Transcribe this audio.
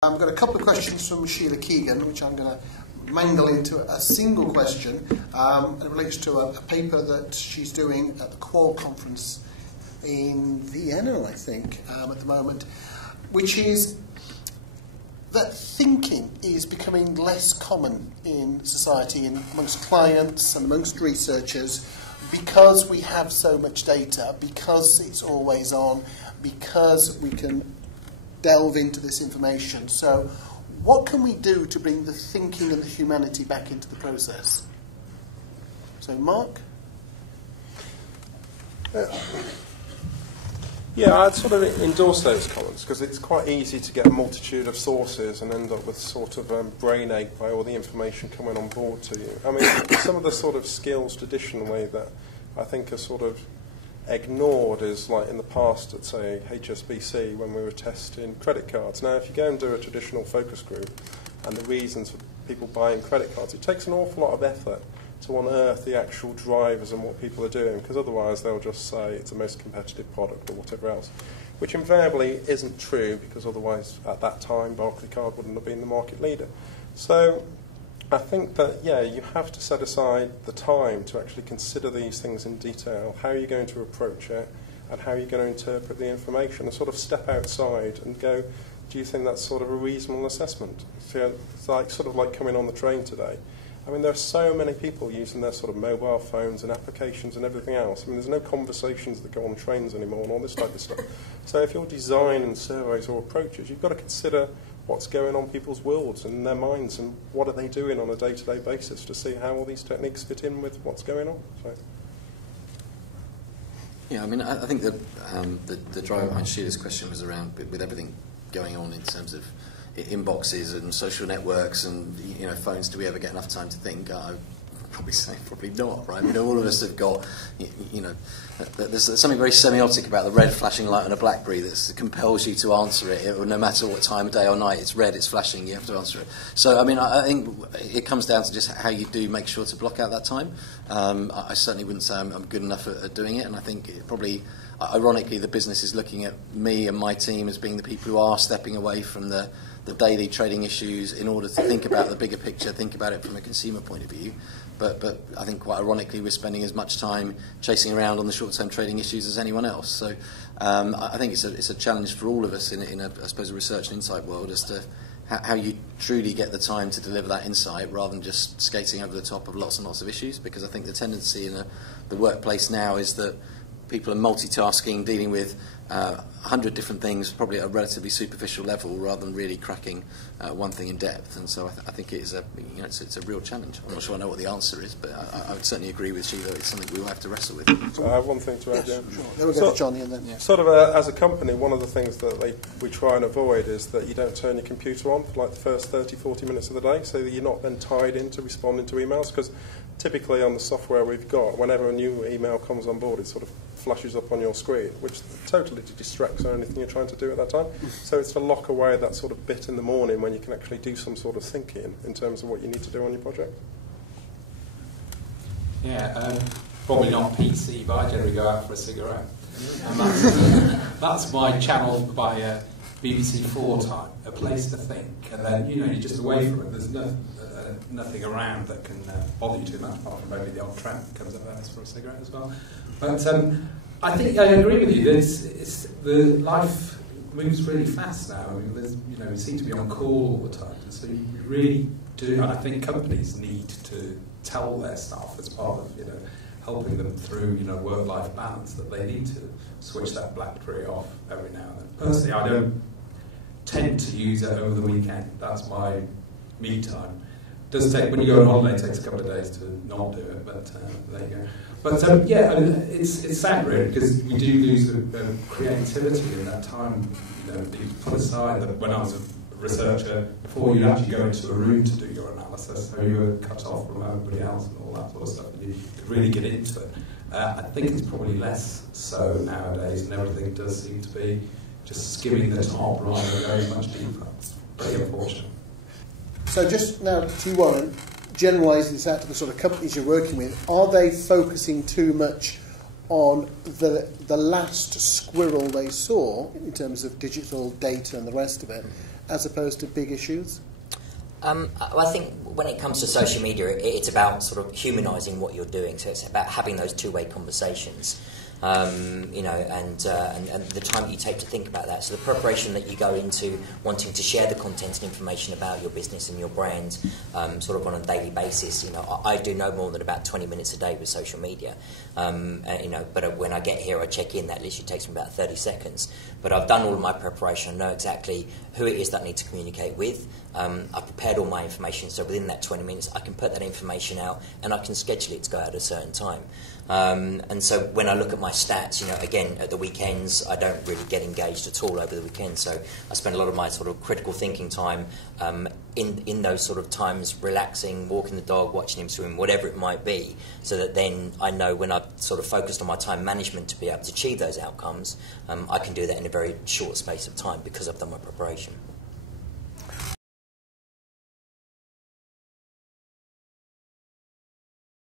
I've got a couple of questions from Sheila Keegan, which I'm going to mangle into a single question. It relates to a paper that she's doing at the Qual conference in Vienna, I think, at the moment, which is that thinking is becoming less common in society, amongst clients and amongst researchers, because we have so much data, because it's always on, because we can delve into this information. So what can we do to bring the thinking and the humanity back into the process? So Mark? Yeah, I'd sort of endorse those comments, because it's quite easy to get a multitude of sources and end up with sort of brain ache by all the information coming on board to you. I mean, some of the sort of skills traditionally that I think are sort of ignored is, like in the past at, say, HSBC when we were testing credit cards. Now, if you go and do a traditional focus group and the reasons for people buying credit cards, it takes an awful lot of effort to unearth the actual drivers and what people are doing, because otherwise they'll just say it's the most competitive product or whatever else, which invariably isn't true, because otherwise at that time Barclaycard wouldn't have been the market leader. So I think that, yeah, you have to set aside the time to actually consider these things in detail. How are you going to approach it, and how are you going to interpret the information, and sort of step outside and go, do you think that's sort of a reasonable assessment? So it's like, sort of like coming on the train today. I mean, there are so many people using their sort of mobile phones and applications and everything else. I mean, there's no conversations that go on trains anymore and all this type of stuff. So if you're designing surveys or approaches, you've got to consider what's going on in people's worlds and their minds, and what are they doing on a day-to-day basis to see how all these techniques fit in with what's going on. So. Yeah, I mean, I think that the driver behind Sheila's question was around, with everything going on in terms of inboxes and social networks and, you know, phones, do we ever get enough time to think? I'd probably say probably not, right? I mean, all of us have got, you know, there's something very semiotic about the red flashing light on a BlackBerry that compels you to answer it, no matter what time of day or night. It's red, it's flashing, you have to answer it. So, I mean, I think it comes down to just how you do make sure to block out that time. I certainly wouldn't say I'm good enough at doing it, and I think it probably, ironically, the business is looking at me and my team as being the people who are stepping away from the daily trading issues in order to think about the bigger picture, think about it from a consumer point of view. But I think quite ironically we're spending as much time chasing around on the short-term trading issues as anyone else. So I think it's a challenge for all of us in a, I suppose, a research and insight world as to how you truly get the time to deliver that insight rather than just skating over the top of lots and lots of issues. Because I think the tendency in the workplace now is that people are multitasking, dealing with 100 different things, probably at a relatively superficial level, rather than really cracking one thing in depth. And so I think it is it's a real challenge. I'm not sure I know what the answer is, but I would certainly agree with Sheila. It's something we will have to wrestle with. I have one thing to add. Yes, sure. Then we'll go to Johnny and then. Yeah. Sort of as a company, one of the things that we try and avoid is that you don't turn your computer on for like the first 30, 40 minutes of the day, so that you're not then tied into responding to emails, because typically on the software we've got, whenever a new email comes on board, it sort of flashes up on your screen, which totally distracts on anything you're trying to do at that time. So it's to lock away that sort of bit in the morning when you can actually do some sort of thinking in terms of what you need to do on your project. Yeah, probably not PC, but I generally go out for a cigarette. And that's my channel by BBC 4 time, a place to think. And then, you know, you're just away from it. There's nothing around that can bother you too much, apart from maybe the odd tramp comes up there for a cigarette as well. But I think I agree with you. The life moves really fast now. I mean, you seem to be on call all the time, and so you really do. And I think companies need to tell their staff as part of helping them through work-life balance that they need to switch that BlackBerry off every now and then. Personally, I don't tend to use it over the weekend. That's my me time. It does take, when you go on holiday, it takes a couple of days to not do it, but there you go. But yeah, I mean, it's sad really, because we do lose the creativity in that time that you put aside. That when I was a researcher, before you actually go into a room to do your analysis, so you were cut off from everybody else and all that sort of stuff, and you could really get into it. I think it's probably less so nowadays, and everything does seem to be just skimming the top rather than going much deeper. Pretty unfortunate. So just now to Warren, generalising this out to the sort of companies you're working with, are they focusing too much on the last squirrel they saw in terms of digital data and the rest of it, as opposed to big issues? Well, I think when it comes to social media, it's about sort of humanising what you're doing. So it's about having those two-way conversations, you know, and the time that you take to think about that. So the preparation that you go into wanting to share the content and information about your business and your brand, sort of on a daily basis. You know, I do no more than about 20 minutes a day with social media. You know, but when I get here, I check in. That literally takes me about 30 seconds. But I've done all of my preparation. I know exactly who it is that I need to communicate with. I've prepared all my information, so within that 20 minutes I can put that information out and I can schedule it to go out at a certain time. And so when I look at my stats, you know, again, at the weekends I don't really get engaged at all over the weekend, so I spend a lot of my sort of critical thinking time in those sort of times, relaxing, walking the dog, watching him swim, whatever it might be, so that then I know when I've sort of focused on my time management to be able to achieve those outcomes, I can do that in a very short space of time because I've done my preparation.